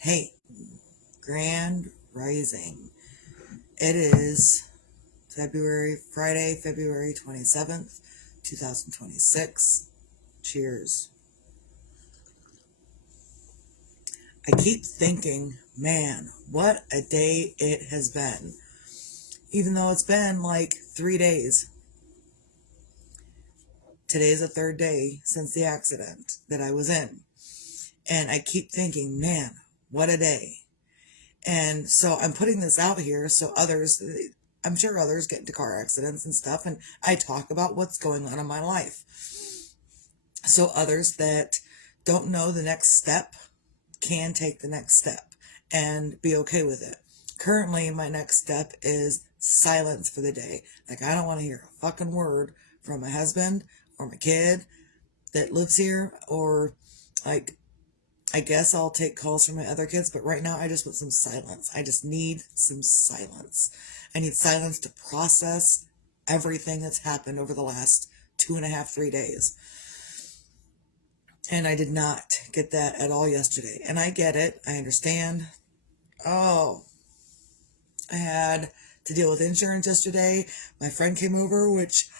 Hey, Grand Rising. It is Friday, February 27th, 2026. Cheers. I keep thinking, man, what a day it has been. Even though it's been like 3 days. Today's the third day since the accident that I was in. And I keep thinking, man, what a day. And so I'm putting this out here so I'm sure others get into car accidents and stuff, and I talk about what's going on in my life. So others that don't know the next step can take the next step and be okay with it. Currently, my next step is silence for the day. Like, I don't want to hear a fucking word from my husband or my kid that lives here, or like, I guess I'll take calls from my other kids, but right now I just want some silence. I just need some silence. I need silence to process everything that's happened over the last 2.5, 3 days. And I did not get that at all yesterday. And I get it. I understand. Oh, I had to deal with insurance yesterday. My friend came over, which,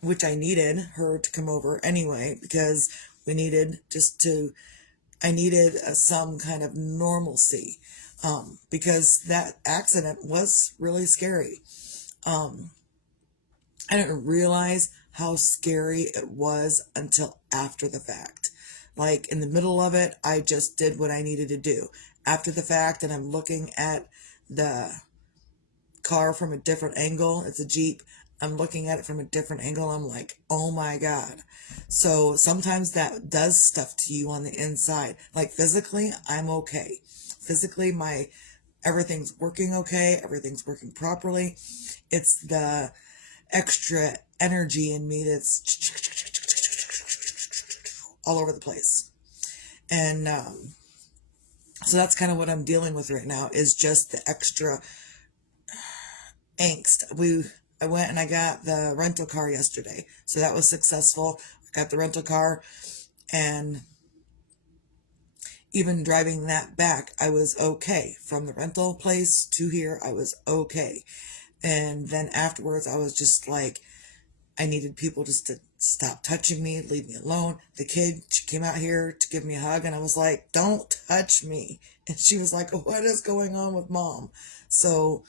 which I needed her to come over anyway, because we needed I needed some kind of normalcy, because that accident was really scary. I didn't realize how scary it was until after the fact. Like, in the middle of it, I just did what I needed to do. After the fact, and I'm looking at the car from a different angle. It's a Jeep. I'm looking at it from a different angle. I'm like, oh my God. So sometimes that does stuff to you on the inside. Like, physically, I'm okay. Physically, everything's working okay. Everything's working properly. It's the extra energy in me that's all over the place. And so that's kind of what I'm dealing with right now, is just the extra angst. I went and I got the rental car yesterday, so that was successful. I got the rental car, and even driving that back, I was okay. From the rental place to here, I was okay. And then afterwards, I was just like, I needed people just to stop touching me, leave me alone. The kid, she came out here to give me a hug, and I was like, don't touch me. And she was like, what is going on with mom? So,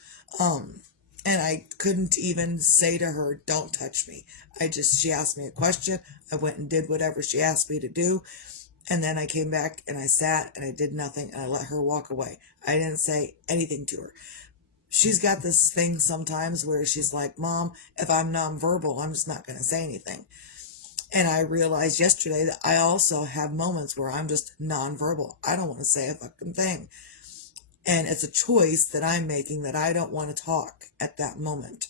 and I couldn't even say to her, don't touch me. She asked me a question. I went and did whatever she asked me to do. And then I came back and I sat and I did nothing and I let her walk away. I didn't say anything to her. She's got this thing sometimes where she's like, Mom, if I'm nonverbal, I'm just not going to say anything. And I realized yesterday that I also have moments where I'm just nonverbal. I don't want to say a fucking thing. And it's a choice that I'm making, that I don't want to talk at that moment.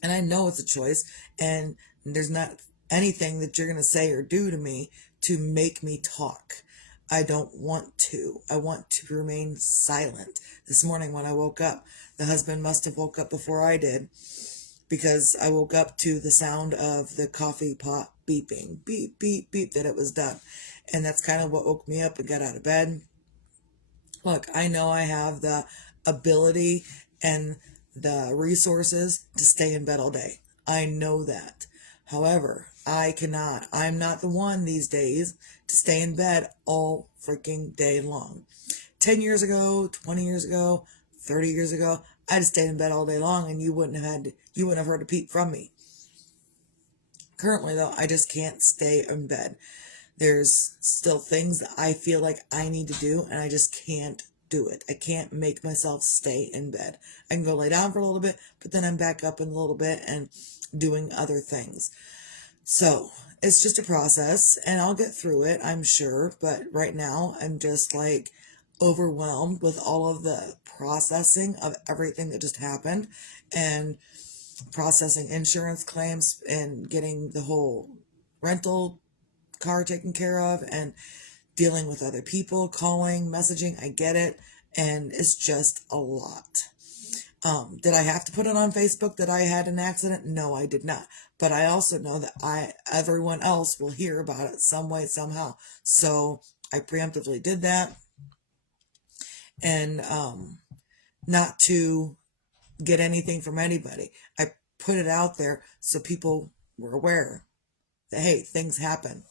And I know it's a choice, and there's not anything that you're going to say or do to me to make me talk. I don't want to. I want to remain silent. This morning when I woke up, the husband must have woke up before I did, because I woke up to the sound of the coffee pot beeping, beep, beep, beep, that it was done. And that's kind of what woke me up and got out of bed. Look, I know I have the ability and the resources to stay in bed all day. I know that. However, I cannot. I'm not the one these days to stay in bed all freaking day long. 10 years ago, 20 years ago, 30 years ago, I'd have stayed in bed all day long and you wouldn't have heard a peep from me. Currently though, I just can't stay in bed. There's still things that I feel like I need to do, and I just can't do it. I can't make myself stay in bed. I can go lay down for a little bit, but then I'm back up in a little bit and doing other things. So it's just a process, and I'll get through it, I'm sure. But right now, I'm just like overwhelmed with all of the processing of everything that just happened, and processing insurance claims, and getting the whole rental car taken care of, and dealing with other people, calling, messaging. I get it. And it's just a lot. Did I have to put it on Facebook that I had an accident? No, I did not. But I also know that everyone else will hear about it some way, somehow. So I preemptively did that, and not to get anything from anybody. I put it out there so people were aware that, hey, things happen,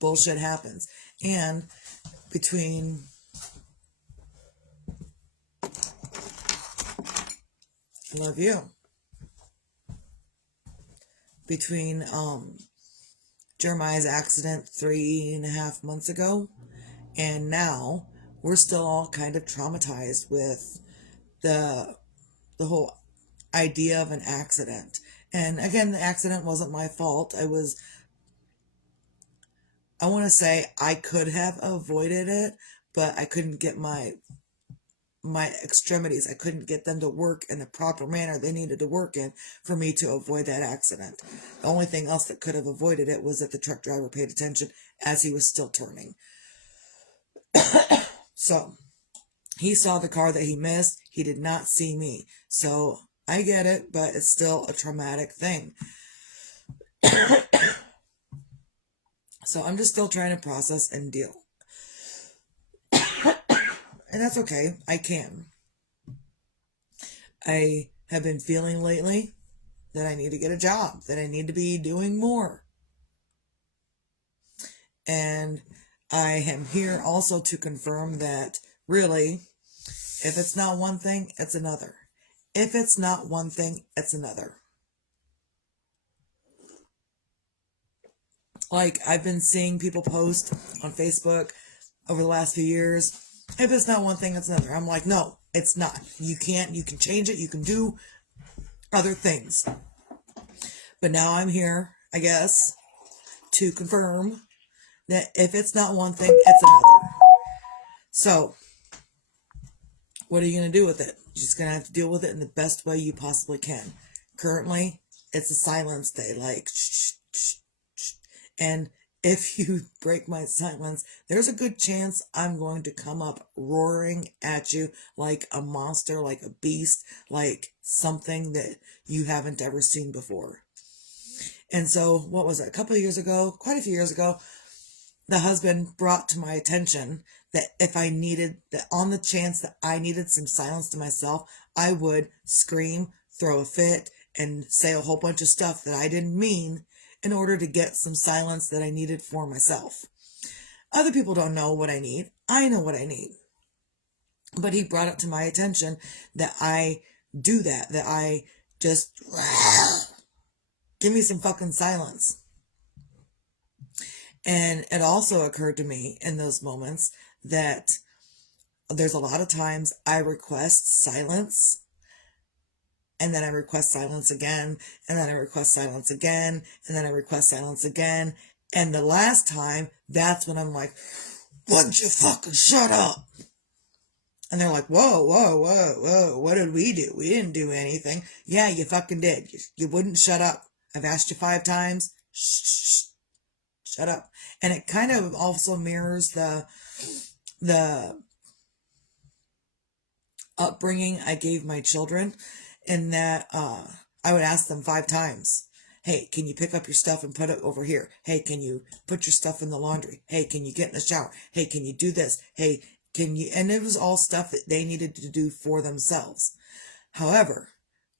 bullshit happens. And between, I love you, between Jeremiah's accident 3.5 months ago and now, we're still all kind of traumatized with the whole idea of an accident. And again, the accident wasn't my fault. I want to say I could have avoided it, but I couldn't get my extremities, I couldn't get them to work in the proper manner they needed to work in for me to avoid that accident. The only thing else that could have avoided it was that the truck driver paid attention as he was still turning. So he saw the car that he missed. He did not see me. So I get it, but it's still a traumatic thing. So I'm just still trying to process and deal. And that's okay. I can. I have been feeling lately that I need to get a job, that I need to be doing more. And I am here also to confirm that really, if it's not one thing, it's another. If it's not one thing, it's another. Like, I've been seeing people post on Facebook over the last few years, if it's not one thing, it's another. I'm like, no, it's not. You can change it, you can do other things. But now I'm here, I guess, to confirm that if it's not one thing, it's another. So, what are you going to do with it? You're just going to have to deal with it in the best way you possibly can. Currently, it's a silence day, like, shh, shh, shh. And if you break my silence, there's a good chance I'm going to come up roaring at you like a monster, like a beast, like something that you haven't ever seen before. And so, what was it? A couple of years ago, quite a few years ago, the husband brought to my attention that if I needed, that on the chance that I needed some silence to myself, I would scream, throw a fit, and say a whole bunch of stuff that I didn't mean in order to get some silence that I needed for myself. Other people don't know what I need. I know what I need. But he brought it to my attention that I do that I just, give me some fucking silence. And it also occurred to me in those moments that there's a lot of times I request silence, and then I request silence again, and then I request silence again, and then I request silence again. And the last time, that's when I'm like, why don't you fucking shut up? And they're like, whoa, whoa, whoa, whoa, what did we do? We didn't do anything. Yeah, you fucking did. You wouldn't shut up. I've asked you 5 times. Shh, shut up. And it kind of also mirrors the upbringing I gave my children, in that I would ask them 5 times. Hey, can you pick up your stuff and put it over here? Hey, can you put your stuff in the laundry? Hey, can you get in the shower? Hey, can you do this? Hey, can you? And it was all stuff that they needed to do for themselves. However,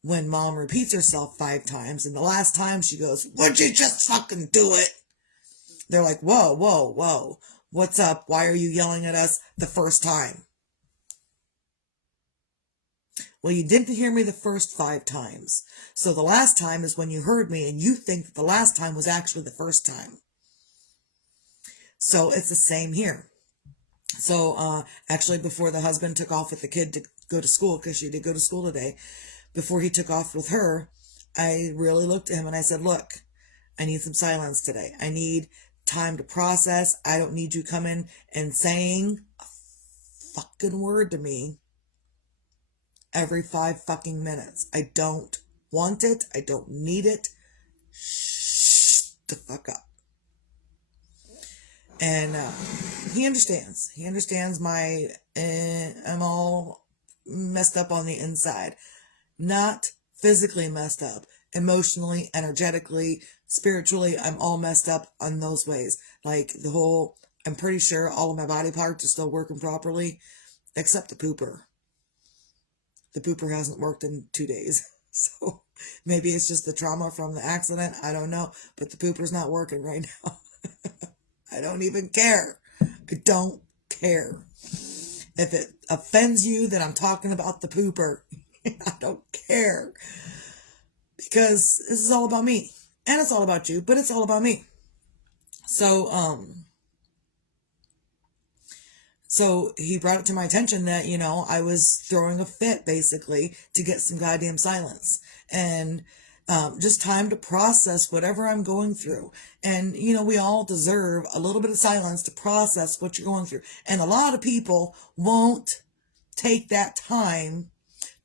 when mom repeats herself 5 times, and the last time she goes, would you just fucking do it? They're like, whoa, whoa, whoa. What's up? Why are you yelling at us the first time? Well, you didn't hear me the first 5 times. So the last time is when you heard me, and you think that the last time was actually the first time. So it's the same here. So actually, before the husband took off with the kid to go to school, because she did go to school today, before he took off with her, I really looked at him and I said, look, I need some silence today. I need time to process. I don't need you coming and saying a fucking word to me every 5 fucking minutes. I don't want it. I don't need it. Shh the fuck up. And he understands. He understands I'm all messed up on the inside. not physically messed up, emotionally, energetically, spiritually. I'm all messed up on those ways. Like I'm pretty sure all of my body parts are still working properly, except the pooper. The pooper hasn't worked in 2 days. So maybe it's just the trauma from the accident. I don't know. But the pooper's not working right now. I don't even care. I don't care. If it offends you that I'm talking about the pooper, I don't care. Because this is all about me. And it's all about you, but it's all about me. So he brought it to my attention that, I was throwing a fit basically to get some goddamn silence and just time to process whatever I'm going through. And, we all deserve a little bit of silence to process what you're going through. And a lot of people won't take that time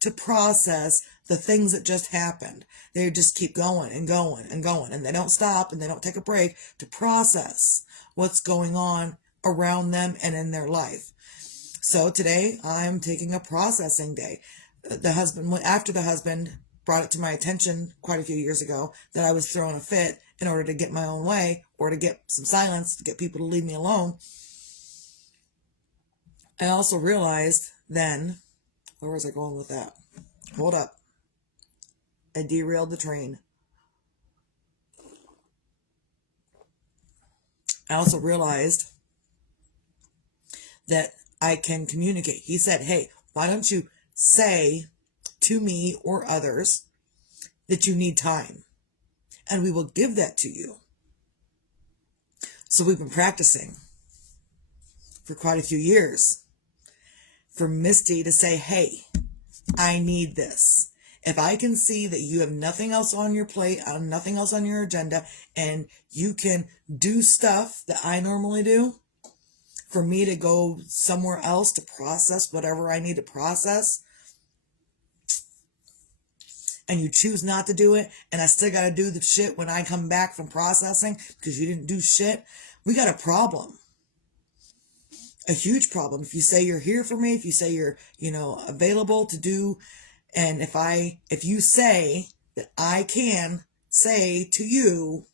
to process the things that just happened. They just keep going and going and going, and they don't stop and they don't take a break to process what's going on around them and in their life. So today I'm taking a processing day. After the husband brought it to my attention quite a few years ago that I was throwing a fit in order to get my own way or to get some silence, to get people to leave me alone. I also realized then, where was I going with that? Hold up. I derailed the train. I also realized that I can communicate. He said, hey, why don't you say to me or others that you need time? And we will give that to you. So we've been practicing for quite a few years for Misty to say, hey, I need this. If I can see that you have nothing else on your plate, nothing else on your agenda, and you can do stuff that I normally do, for me to go somewhere else to process whatever I need to process, and you choose not to do it, and I still got to do the shit when I come back from processing because you didn't do shit, we got a problem. A huge problem. If you say you're here for me, if you say you're, available to do, and if you say that I can say to you,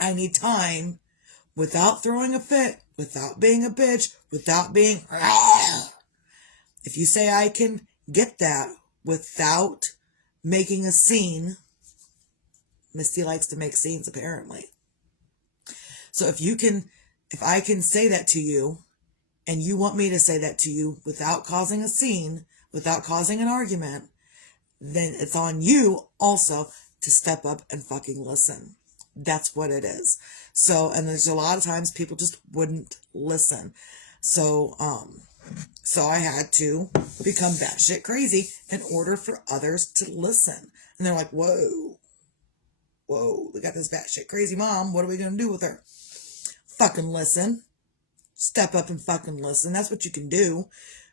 I need time, without throwing a fit, without being a bitch, without being, if you say I can get that without making a scene, Misty likes to make scenes apparently. So if I can say that to you, and you want me to say that to you without causing a scene, without causing an argument, then it's on you also to step up and fucking listen. That's what it is. So, and there's a lot of times people just wouldn't listen. So I had to become batshit crazy in order for others to listen. And they're like, whoa, we got this batshit crazy mom. What are we going to do with her? Fucking listen. Step up and fucking listen. That's what you can do.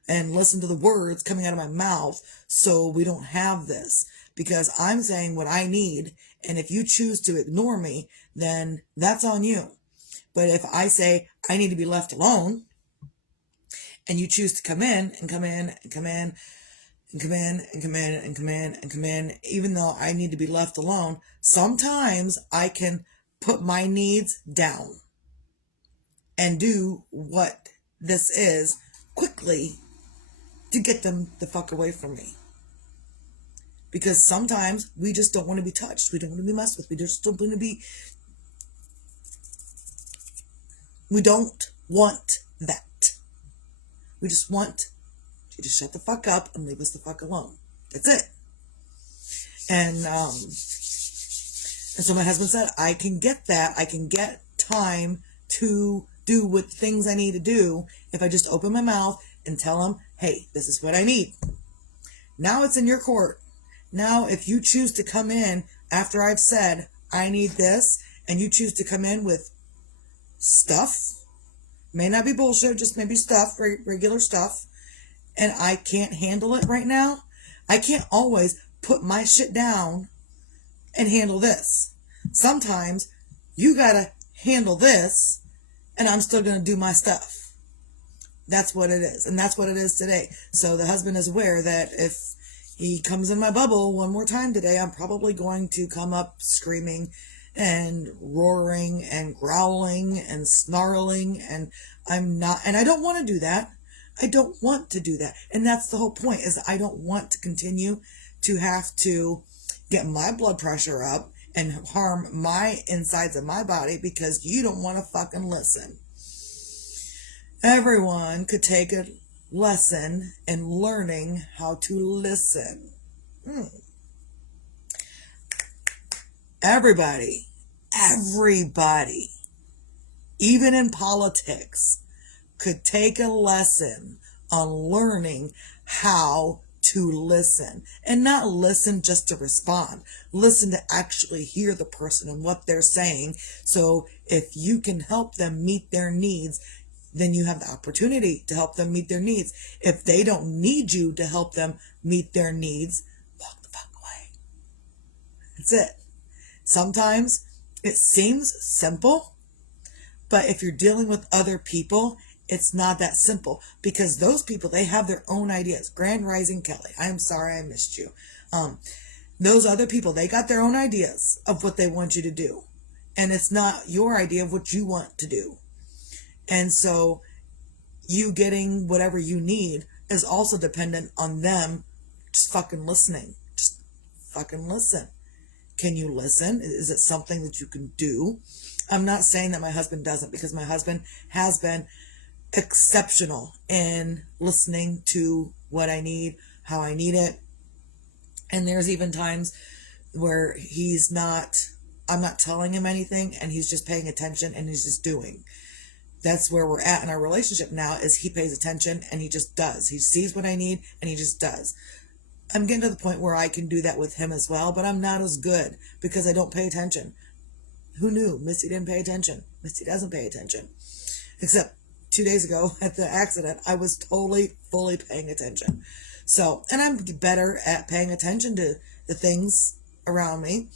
And listen to the words coming out of my mouth so we don't have this. Because I'm saying what I need, and if you choose to ignore me, then that's on you. But if I say I need to be left alone, and you choose to come in, and come in, and come in, and come in, and come in, and come in, and come in, even though I need to be left alone, sometimes I can put my needs down and do what this is quickly to get them the fuck away from me. Because sometimes we just don't want to be touched. We don't want to be messed with. We just don't want to be... We don't want that. We just want you to shut the fuck up and leave us the fuck alone. That's it. And so my husband said, I can get that. I can get time to do what things I need to do if I just open my mouth and tell him, hey, this is what I need. Now it's in your court. Now, if you choose to come in after I've said, I need this, and you choose to come in with stuff, may not be bullshit, just maybe stuff, regular stuff, and I can't handle it right now, I can't always put my shit down and handle this. Sometimes you gotta handle this, and I'm still gonna do my stuff. That's what it is, and that's what it is today. So the husband is aware that if he comes in my bubble one more time today, I'm probably going to come up screaming and roaring and growling and snarling, and I don't want to do that. I don't want to do that. And that's the whole point, is I don't want to continue to have to get my blood pressure up and harm my insides of my body because you don't want to fucking listen. Everyone could take a lesson in learning how to listen. Everybody, even in politics, could take a lesson on learning how to listen, and not listen just to respond. Listen to actually hear the person and what they're saying. So if you can help them meet their needs, then you have the opportunity to help them meet their needs. If they don't need you to help them meet their needs, walk the fuck away. That's it. Sometimes it seems simple, but if you're dealing with other people, it's not that simple, because those people, they have their own ideas. Grand Rising Kelly, I'm sorry I missed you. Those other people, they got their own ideas of what they want you to do. And it's not your idea of what you want to do. And so you getting whatever you need is also dependent on them just fucking listening. Just fucking listen. Can you listen? Is it something that you can do? I'm not saying that my husband doesn't, because my husband has been exceptional in listening to what I need, how I need it. And there's even times where I'm not telling him anything, and he's just paying attention and he's just doing. That's where we're at in our relationship now, is he pays attention and he just does. He sees what I need and he just does. I'm getting to the point where I can do that with him as well, but I'm not as good because I don't pay attention. Who knew? Misty didn't pay attention. Misty doesn't pay attention. Except 2 days ago at the accident, I was totally, fully paying attention. So, and I'm better at paying attention to the things around me.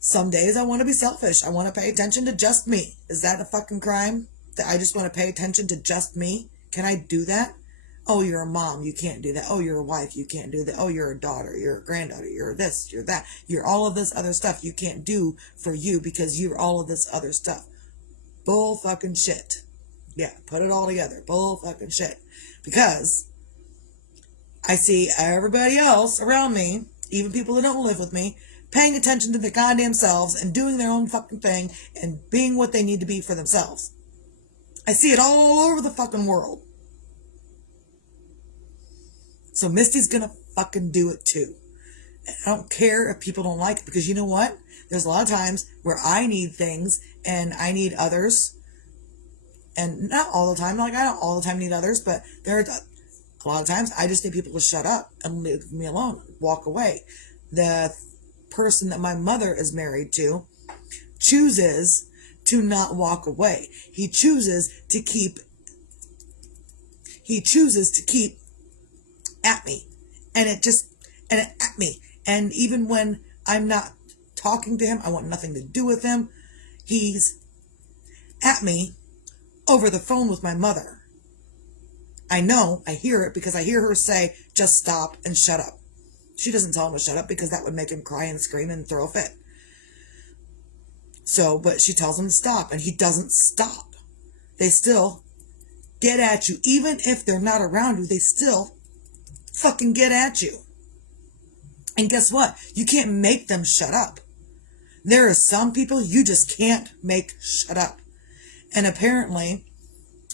Some days I want to be selfish. I want to pay attention to just me. Is that a fucking crime? That I just want to pay attention to just me? Can I do that? Oh, you're a mom, you can't do that. Oh, you're a wife, you can't do that. Oh, you're a daughter, you're a granddaughter, you're this, you're that. You're all of this other stuff you can't do for you because you're all of this other stuff. Bull fucking shit. Yeah, put it all together. Bull fucking shit. Because I see everybody else around me, even people that don't live with me, paying attention to their goddamn selves and doing their own fucking thing and being what they need to be for themselves. I see it all over the fucking world. So Misty's gonna fucking do it too. I don't care if people don't like it, because you know what? There's a lot of times where I need things and I need others. And not all the time. Like, I don't all the time need others, but there are a lot of times I just need people to shut up and leave me alone. Walk away. The person that my mother is married to chooses to not walk away. He chooses to keep at me. And it at me. And even when I'm not talking to him, I want nothing to do with him, he's at me over the phone with my mother. I know, I hear it, because I hear her say, just stop and shut up. She doesn't tell him to shut up because that would make him cry and scream and throw a fit. So, but she tells him to stop, and he doesn't stop. They still get at you. Even if they're not around you, they still fucking get at you. And guess what? You can't make them shut up. There are some people you just can't make shut up. And apparently,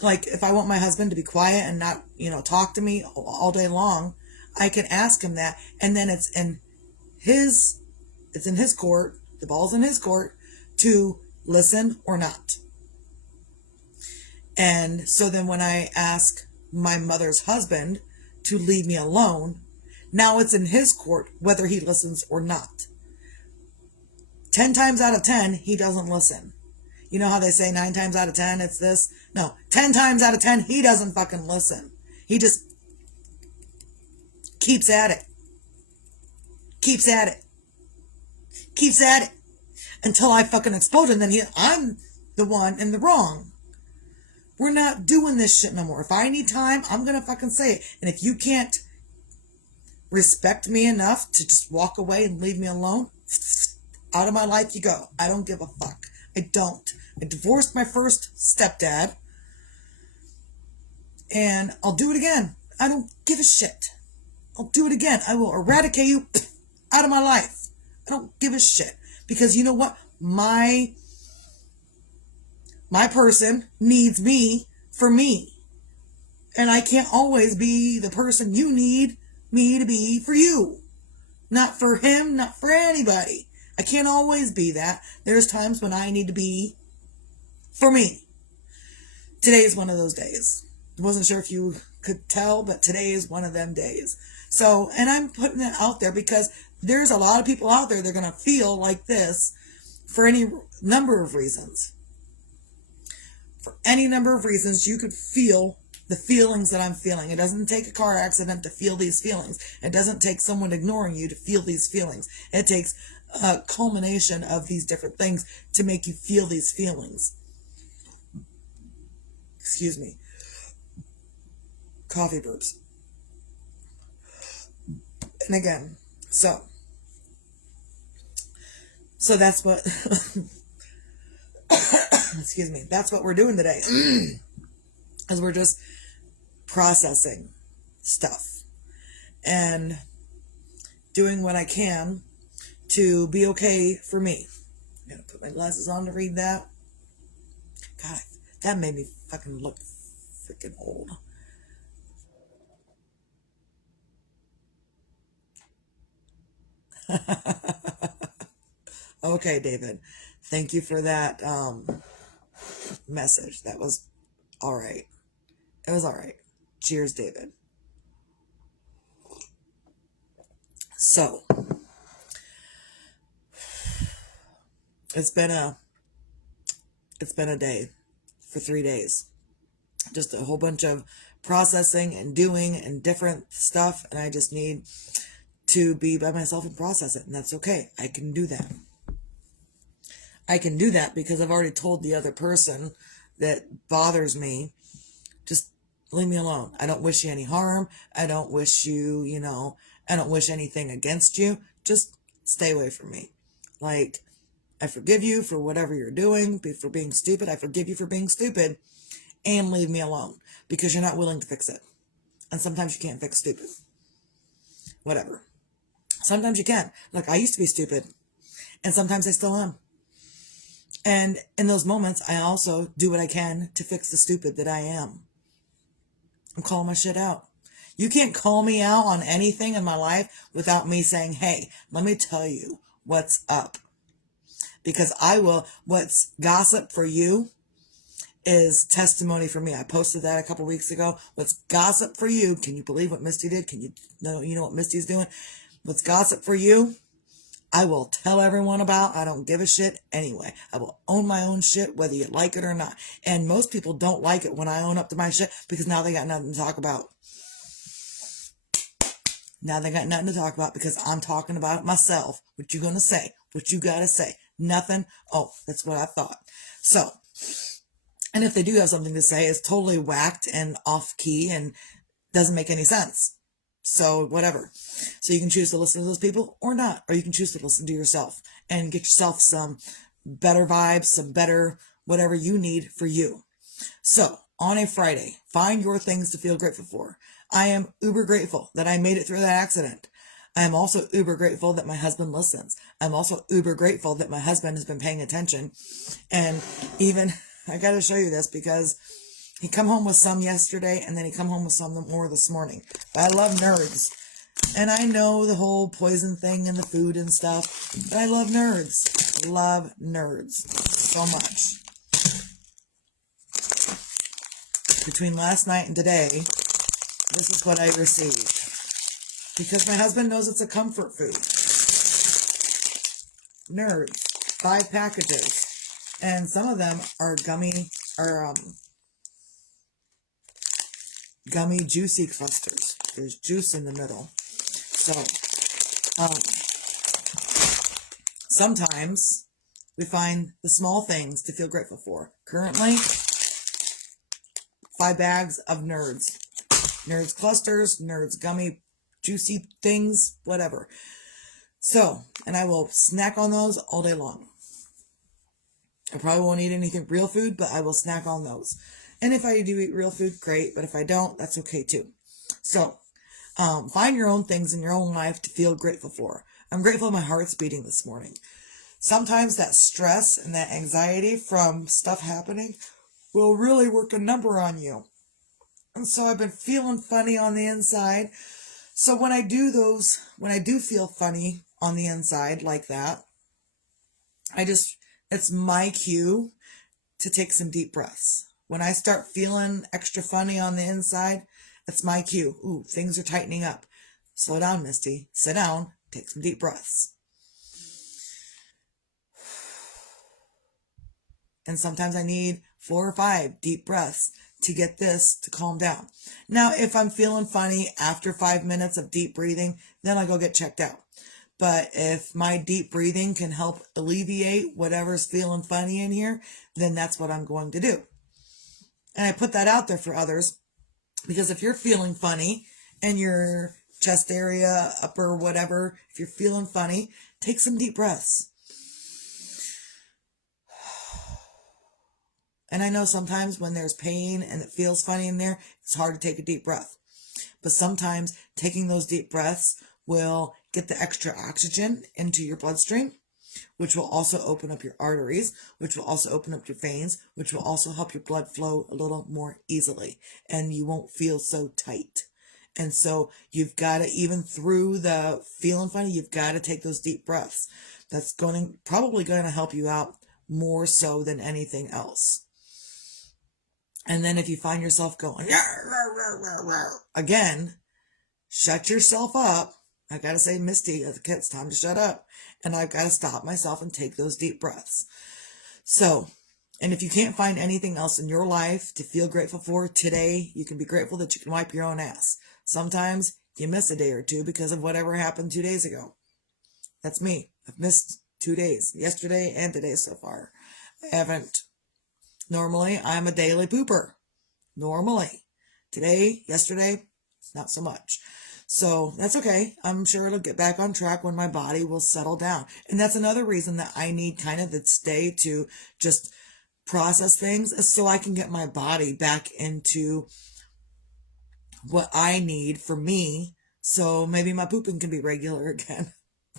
like, if I want my husband to be quiet and not, talk to me all day long, I can ask him that. And then it's in his court, the ball's in his court, to listen or not. And so then when I ask my mother's husband to leave me alone, now it's in his court whether he listens or not. 10 times out of 10, he doesn't listen. You know how they say 9 times out of 10 it's this? No, 10 times out of 10, he doesn't fucking listen. He just keeps at it. Keeps at it. Keeps at it. Until I fucking explode, and then I'm the one in the wrong. We're not doing this shit no more. If I need time, I'm gonna fucking say it. And if you can't respect me enough to just walk away and leave me alone, out of my life you go. I don't give a fuck. I don't. I divorced my first stepdad, and I'll do it again. I don't give a shit. I'll do it again. I will eradicate you out of my life. I don't give a shit. Because you know what? My person needs me for me. And I can't always be the person you need me to be for you. Not for him, not for anybody. I can't always be that. There's times when I need to be for me. Today is one of those days. I wasn't sure if you could tell, but today is one of them days. So, and I'm putting it out there because there's a lot of people out there that are going to feel like this for any number of reasons. For any number of reasons, you could feel the feelings that I'm feeling. It doesn't take a car accident to feel these feelings. It doesn't take someone ignoring you to feel these feelings. It takes a culmination of these different things to make you feel these feelings. Excuse me. Coffee burps. And again, so that's what, excuse me, that's what we're doing today. Is we're just processing stuff and doing what I can to be okay for me. I'm gonna put my glasses on to read that. God, that made me fucking look freaking old. Okay, David. Thank you for that message. That was all right. It was all right. Cheers, David. So, it's been a day for 3 days. Just a whole bunch of processing and doing and different stuff, and I just need to be by myself and process it, and that's okay. I can do that. I can do that because I've already told the other person that bothers me, just leave me alone. I don't wish you any harm. I don't wish you, I don't wish anything against you. Just stay away from me. Like, I forgive you for whatever you're doing, for being stupid. I forgive you for being stupid, and leave me alone because you're not willing to fix it. And sometimes you can't fix stupid. Whatever. Sometimes you can. Like, I used to be stupid, and sometimes I still am. And in those moments, I also do what I can to fix the stupid that I am. I'm calling my shit out. You can't call me out on anything in my life without me saying, hey, let me tell you what's up. Because I will, what's gossip for you is testimony for me. I posted that a couple weeks ago. What's gossip for you? Can you believe what Misty did? You know what Misty's doing? What's gossip for you? I will tell everyone about. I don't give a shit anyway. I will own my own shit, whether you like it or not. And most people don't like it when I own up to my shit because now they got nothing to talk about. Now they got nothing to talk about because I'm talking about it myself. What you gonna say? What you gotta say? Nothing? Oh, that's what I thought. So, and if they do have something to say, it's totally whacked and off key and doesn't make any sense. So whatever. So you can choose to listen to those people or not, or you can choose to listen to yourself and get yourself some better vibes, some better whatever you need for you. So on a Friday, find your things to feel grateful for. I am uber grateful that I made it through that accident. I am also uber grateful that my husband listens. I'm also uber grateful that my husband has been paying attention. And even, I got to show you this because he come home with some yesterday, and then he come home with some more this morning. But I love nerds. And I know the whole poison thing and the food and stuff, but I love nerds. Love nerds so much. Between last night and today, this is what I received. Because my husband knows it's a comfort food. Nerds. 5 packages. And some of them are gummy juicy clusters. There's juice in the middle. So, sometimes we find the small things to feel grateful for. Currently, 5 bags of Nerds. Nerds clusters, Nerds gummy juicy things, whatever. So, and I will snack on those all day long. I probably won't eat anything real food, but I will snack on those. And if I do eat real food, great. But if I don't, that's okay too. So, find your own things in your own life to feel grateful for. I'm grateful my heart's beating this morning. Sometimes that stress and that anxiety from stuff happening will really work a number on you. And so I've been feeling funny on the inside. So when I do feel funny on the inside like that, it's my cue to take some deep breaths. When I start feeling extra funny on the inside, it's my cue. Ooh, things are tightening up. Slow down, Misty. Sit down. Take some deep breaths. And sometimes I need 4 or 5 deep breaths to get this to calm down. Now, if I'm feeling funny after 5 minutes of deep breathing, then I go get checked out. But if my deep breathing can help alleviate whatever's feeling funny in here, then that's what I'm going to do. And I put that out there for others, because if you're feeling funny in your chest area, upper, whatever, if you're feeling funny, take some deep breaths. And I know sometimes when there's pain and it feels funny in there, it's hard to take a deep breath. But sometimes taking those deep breaths will get the extra oxygen into your bloodstream, which will also open up your arteries, which will also open up your veins, which will also help your blood flow a little more easily, and you won't feel so tight. And so you've got to, even through the feeling funny, you've got to take those deep breaths. That's probably going to help you out more so than anything else. And then if you find yourself going, again, shut yourself up. I got to say, Misty, it's time to shut up. And I've got to stop myself and take those deep breaths. So, and if you can't find anything else in your life to feel grateful for today, you can be grateful that you can wipe your own ass. Sometimes you miss a day or two because of whatever happened 2 days ago. That's me. I've missed 2 days, yesterday and today so far. I haven't. Normally, I'm a daily pooper. Normally. Today, yesterday, not so much. So that's okay. I'm sure it'll get back on track when my body will settle down. And that's another reason that I need kind of this day to just process things, so I can get my body back into what I need for me. So maybe my pooping can be regular again.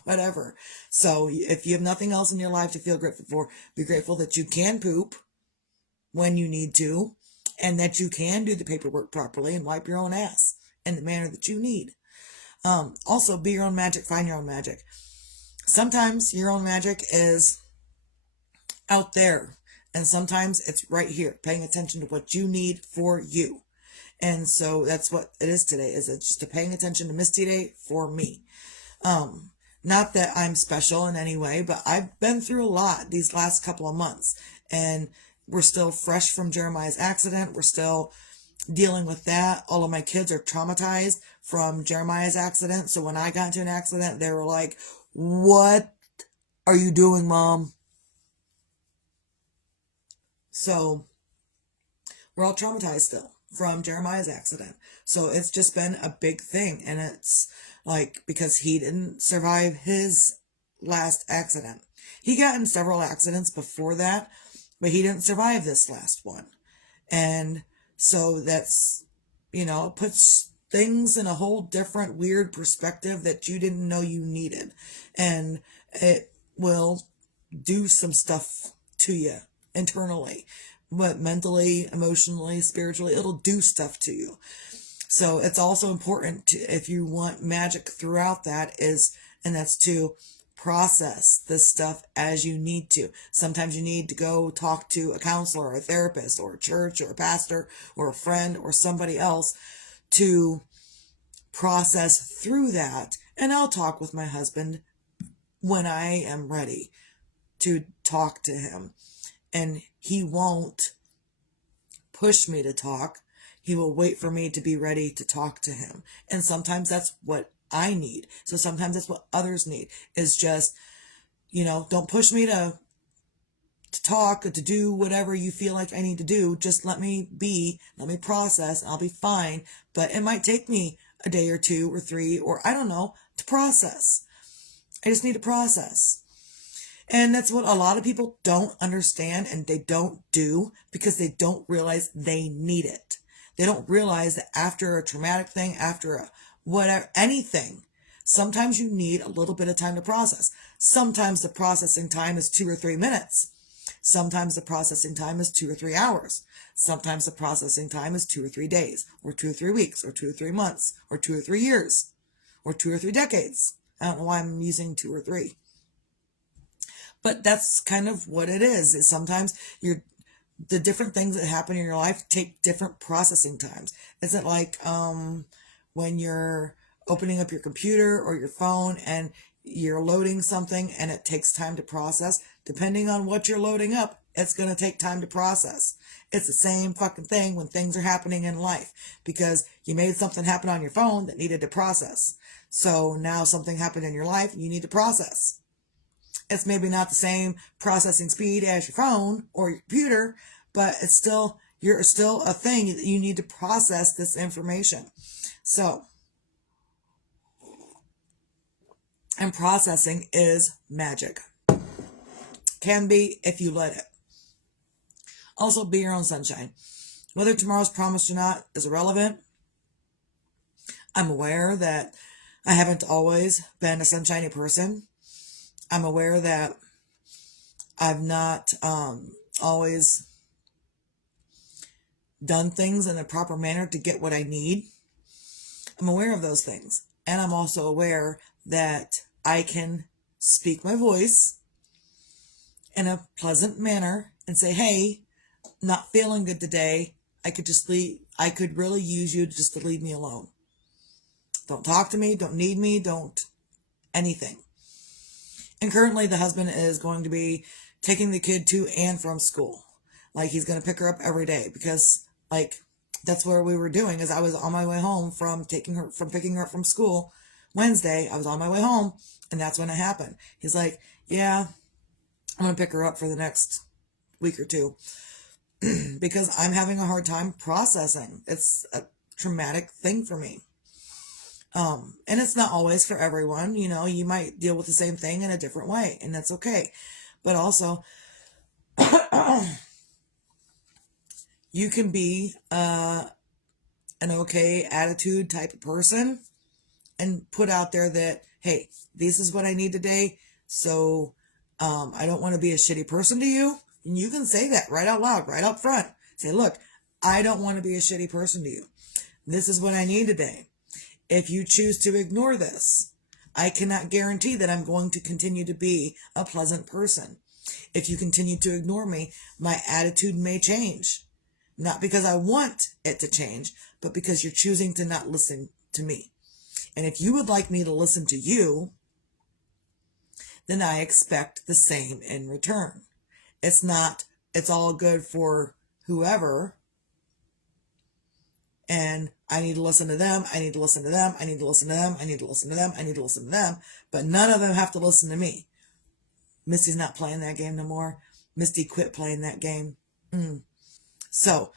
Whatever. So if you have nothing else in your life to feel grateful for, be grateful that you can poop when you need to, and that you can do the paperwork properly and wipe your own ass in the manner that you need. Also, be your own magic, find your own magic. Sometimes your own magic is out there, and sometimes it's right here, paying attention to what you need for you. And so that's what it is today, is it's just paying attention to Misty Day for me. Not that I'm special in any way, but I've been through a lot these last couple of months, and we're still fresh from Jeremiah's accident. We're still dealing with that. All of my kids are traumatized from Jeremiah's accident. So when I got into an accident, they were like, "What are you doing, Mom?" So we're all traumatized still from Jeremiah's accident. So it's just been a big thing. And it's like, because he didn't survive his last accident. He got in several accidents before that, but he didn't survive this last one. And so that's, it puts things in a whole different weird perspective that you didn't know you needed. And it will do some stuff to you internally, but mentally, emotionally, spiritually, it'll do stuff to you. So it's also important to, if you want magic throughout that, and that's to process this stuff as you need to. Sometimes you need to go talk to a counselor or a therapist or a church or a pastor or a friend or somebody else to process through that. And I'll talk with my husband when I am ready to talk to him. And he won't push me to talk. He will wait for me to be ready to talk to him. And sometimes that's what I need. So sometimes that's what others need, is just, don't push me to talk or to do whatever you feel like I need to do. Just let me process, and I'll be fine. But it might take me a day or 2 or 3, or I don't know, to process. I just need to process. And that's what a lot of people don't understand, and they don't do because they don't realize they need it. They don't realize that after a traumatic thing, after a whatever, anything, sometimes you need a little bit of time to process. Sometimes the processing time is 2 or 3 minutes. Sometimes the processing time is 2 or 3 hours. Sometimes the processing time is 2 or 3 days, or 2 or 3 weeks, or 2 or 3 months, or 2 or 3 years, or 2 or 3 decades. I don't know why I'm using 2 or 3. But that's kind of what it is sometimes the different things that happen in your life take different processing times. Isn't like when you're opening up your computer or your phone and you're loading something and it takes time to process. Depending on what you're loading up, it's going to take time to process. It's the same fucking thing when things are happening in life, because you made something happen on your phone that needed to process. So now something happened in your life and you need to process. It's maybe not the same processing speed as your phone or your computer, but you're still a thing that you need to process this information. So, and processing is magic. Can be if you let it. Also, be your own sunshine. Whether tomorrow's promised or not is irrelevant. I'm aware that I haven't always been a sunshiny person. I'm aware that I've not always done things in a proper manner to get what I need. I'm aware of those things. And I'm also aware that I can speak my voice in a pleasant manner and say, hey, not feeling good today. I could really use you just to leave me alone. Don't talk to me, don't need me, don't anything. And currently the husband is going to be taking the kid to and from school. Like, he's going to pick her up every day because, like, that's where we were doing. Is I was on my way home from picking her up from school Wednesday. I was on my way home, and that's when it happened. He's like, yeah, I'm going to pick her up for the next week or 2 because I'm having a hard time processing. It's a traumatic thing for me. And it's not always for everyone. You might deal with the same thing in a different way, and that's okay. But also, you can be an okay attitude type of person and put out there that, hey, this is what I need today. So I don't want to be a shitty person to you. And you can say that right out loud, right up front. Say, look, I don't want to be a shitty person to you. This is what I need today. If you choose to ignore this, I cannot guarantee that I'm going to continue to be a pleasant person. If you continue to ignore me, my attitude may change. Not because I want it to change, but because you're choosing to not listen to me. And if you would like me to listen to you, then I expect the same in return. It's all good for whoever, and I need to listen to them, I need to listen to them, I need to listen to them, I need to listen to them, I need to listen to them, but none of them have to listen to me. Misty's not playing that game no more. Misty quit playing that game. So,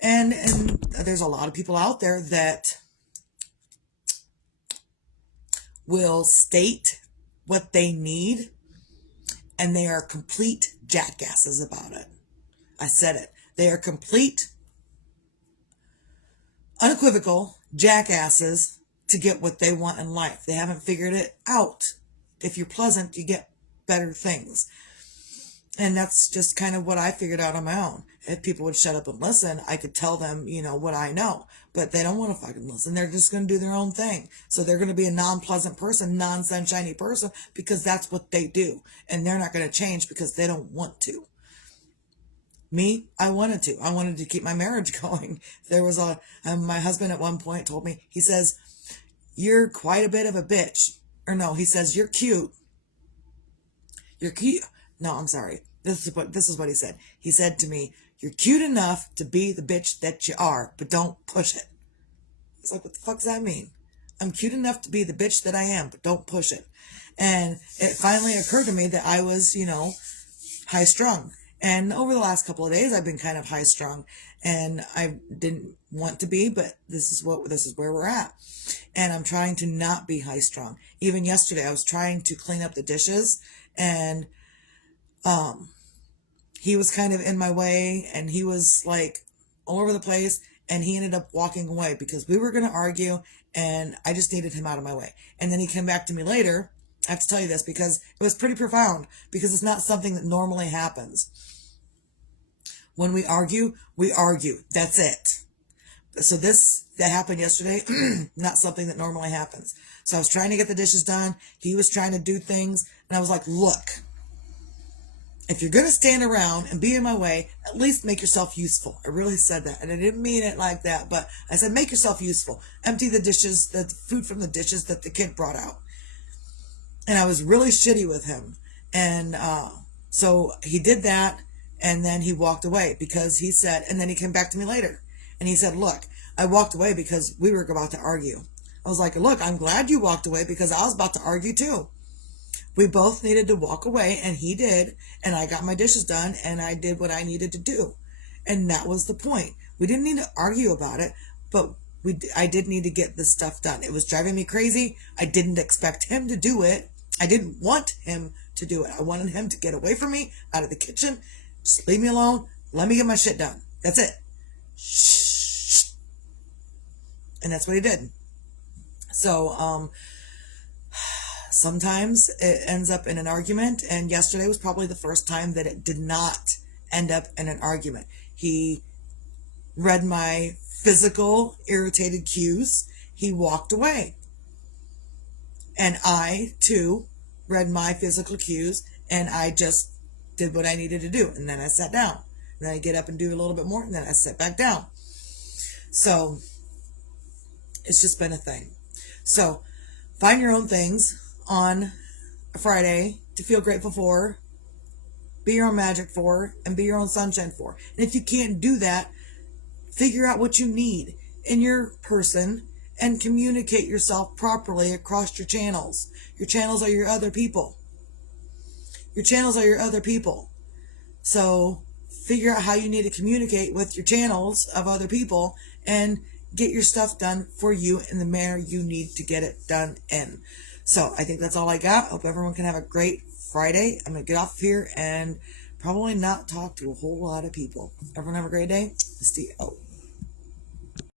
and there's a lot of people out there that will state what they need, and they are complete jackasses about it. I said it. They are complete, unequivocal jackasses to get what they want in life. They haven't figured it out. If you're pleasant, you get better things. And that's just kind of what I figured out on my own. If people would shut up and listen, I could tell them, what I know. But they don't want to fucking listen. They're just going to do their own thing. So they're going to be a non-pleasant person, non-sunshiny person, because that's what they do. And they're not going to change because they don't want to. Me, I wanted to. I wanted to keep my marriage going. There was my husband at one point told me, he says, you're quite a bit of a bitch. Or no, he says, you're cute. You're cute. No, I'm sorry. This is what he said. He said to me, you're cute enough to be the bitch that you are, but don't push it. It's like, what the fuck does that mean? I'm cute enough to be the bitch that I am, but don't push it. And it finally occurred to me that I was, high strung. And over the last couple of days, I've been kind of high strung. and I didn't want to be, but this is where we're at. And I'm trying to not be high strung. Even yesterday, I was trying to clean up the dishes, and um, he was kind of in my way, and he was like all over the place, and he ended up walking away because we were going to argue, and I just needed him out of my way. And then he came back to me later. I have to tell you this because it was pretty profound, because it's not something that normally happens. When we argue, we argue. That's it. So that happened yesterday, not something that normally happens. So I was trying to get the dishes done. He was trying to do things, and I was like, look, if you're going to stand around and be in my way, at least make yourself useful. I really said that, and I didn't mean it like that, but I said, make yourself useful. Empty the dishes, the food from the dishes that the kid brought out. And I was really shitty with him. And so he did that, and then he walked away because he said, and then he came back to me later, and he said, look, I walked away because we were about to argue. I was like, look, I'm glad you walked away because I was about to argue too. We both needed to walk away, and he did, and I got my dishes done, and I did what I needed to do. And that was the point. We didn't need to argue about it, but I did need to get this stuff done. It was driving me crazy. I didn't expect him to do it. I didn't want him to do it. I wanted him to get away from me, out of the kitchen. Just leave me alone. Let me get my shit done. That's it. Shh. And that's what he did. So, sometimes it ends up in an argument, and yesterday was probably the first time that it did not end up in an argument. He read my physical irritated cues. He walked away. And I, too, read my physical cues, and I just did what I needed to do. And then I sat down. And then I get up and do a little bit more, and then I sit back down. So, it's just been a thing. So, find your own things on a Friday to feel grateful for, be your own magic for, and be your own sunshine for. And if you can't do that, figure out what you need in your person and communicate yourself properly across your channels. Your channels are your other people. Your channels are your other people. So figure out how you need to communicate with your channels of other people and get your stuff done for you in the manner you need to get it done in. So I think that's all I got. Hope everyone can have a great Friday. I'm going to get off here and probably not talk to a whole lot of people. Everyone have a great day. Stay out.